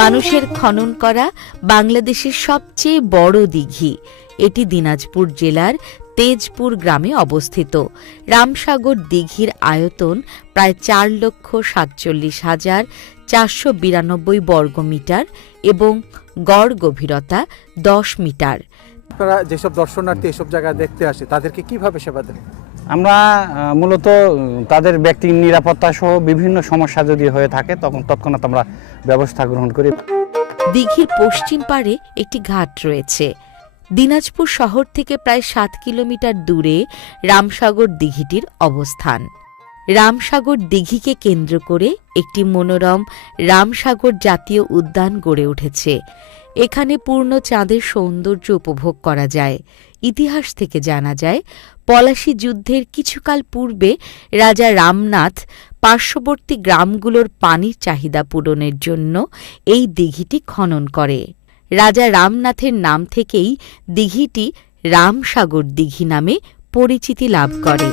মানুষের খনন করা বাংলাদেশের সবচেয়ে বড় দিঘি। এটি দিনাজপুর জেলার তেজপুর গ্রামে অবস্থিত। রামসাগর দিঘির আয়তন প্রায় 4,47,492 বর্গমিটার এবং গড় গভীরতা 10 মিটার। আপনারা যেসব দর্শনার্থী এসব জায়গায় দেখতে আসে তাদেরকে কিভাবে সেবা দেন? আমরা মূলত তাদের ব্যক্তি নিরাপত্তা সহ বিভিন্ন সমস্যা যদি হয়ে থাকে তখন তৎক্ষণাৎ আমরা ব্যবস্থা গ্রহণ করি। দিঘির পশ্চিম পাড়ে একটি ঘাট রয়েছে। দিনাজপুর শহর থেকে প্রায় 7 কিলোমিটার দূরে রামসাগর দিঘিটির অবস্থান। রামসাগর দিঘিকে কেন্দ্র করে একটি মনোরম রামসাগর জাতীয় উদ্যান গড়ে উঠেছে। এখানে পূর্ণ চাঁদের সৌন্দর্য উপভোগ করা যায়। ইতিহাস থেকে জানা যায়, পলাশী যুদ্ধের কিছুকাল পূর্বে রাজা রামনাথ পার্শ্ববর্তী গ্রামগুলোর পানির চাহিদা পূরণের জন্য এই দিঘিটি খনন করে। রাজা রামনাথের নাম থেকেই দিঘিটি রামসাগর দিঘি নামে পরিচিতি লাভ করে।